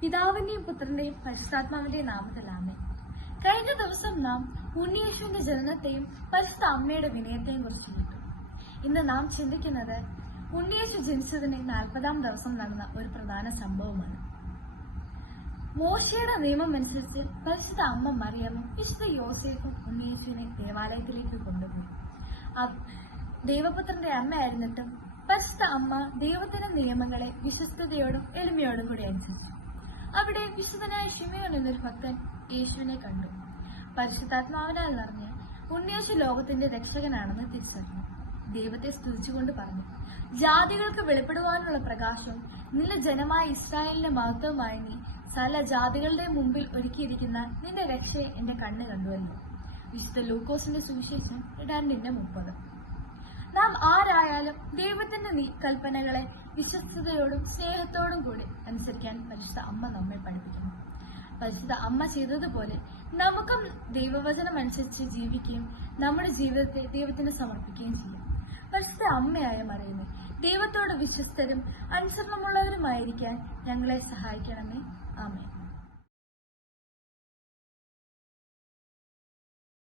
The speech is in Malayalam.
പിതാവിന്റെയും പുത്രന്റെയും പരിശുദ്ധാത്മാവിന്റെയും നാമത്തിൽ ആമേൻ. കഴിഞ്ഞ ദിവസം നാം ഉണ്ണിയേശുവിന്റെ ജനനത്തെയും പരിശുദ്ധ അമ്മയുടെ വിനയത്തെയും കുറിച്ച് കേട്ടു. ഇന്ന് നാം ചിന്തിക്കുന്നത് ഉണ്ണിയേശു ജനിച്ചതിന് 40-ാം ദിവസം നടന്ന ഒരു പ്രധാന സംഭവമാണ്. മോശയുടെ നിയമം അനുസരിച്ച് പരിശുദ്ധ അമ്മ മറിയമ്മും വിശുദ്ധ യോസേഫും ഉണ്ണിയേശുവിനെ ദേവാലയത്തിലേക്ക് കൊണ്ടുപോയി. ദൈവപുത്രന്റെ അമ്മയായിരുന്നിട്ടും പരിശുദ്ധ അമ്മ ദൈവത്തിന്റെ നിയമങ്ങളെ വിശ്വസ്തയോടും എളിമയോടും കൂടി അനുസരിച്ചു. അവിടെ വിശുദ്ധനായ ശിമയോൻ എന്നൊരു ഭക്തൻ യേശുവിനെ കണ്ടു. പരിശുദ്ധാത്മാവിനാൽ നിറഞ്ഞ് ഉണ്ണിയേശു ലോകത്തിന്റെ രക്ഷകനാണെന്ന് തിരിച്ചറിഞ്ഞു. ദൈവത്തെ സ്തുതിച്ചുകൊണ്ട് പറഞ്ഞു, ജാതികൾക്ക് വെളിപ്പെടുവാനുള്ള പ്രകാശം നിന്റെ ജനമായ ഇസ്രായേലിന്റെ മഹത്വമായി നീ സകല ജാതികളുടെ മുമ്പിൽ ഒരുക്കിയിരിക്കുന്ന നിന്റെ രക്ഷയെ എന്റെ കണ്ണ് കണ്ടുവല്ലോ. വിശുദ്ധ ലൂക്കോസിന്റെ സുവിശേഷം 2:30. നാം ആരായാലും ദൈവത്തിന്റെ കൽപ്പനകളെ വിശ്വസ്തയോടും സ്നേഹത്തോടും കൂടി അനുസരിക്കാൻ പരിശുദ്ധ അമ്മ നമ്മെ പഠിപ്പിക്കുന്നു. പരിശുദ്ധ അമ്മ ചെയ്തതുപോലെ നമുക്കും ദൈവവചനം അനുസരിച്ച് ജീവിക്കുകയും നമ്മുടെ ജീവിതത്തെ ദൈവത്തിന് സമർപ്പിക്കുകയും ചെയ്യാം. പരിശുദ്ധ അമ്മയായ മറിയമേ, ദൈവത്തോട് വിശ്വസ്തരും അനുസരണമുള്ളവരുമായിരിക്കാൻ ഞങ്ങളെ സഹായിക്കണമേ. ആമേൻ.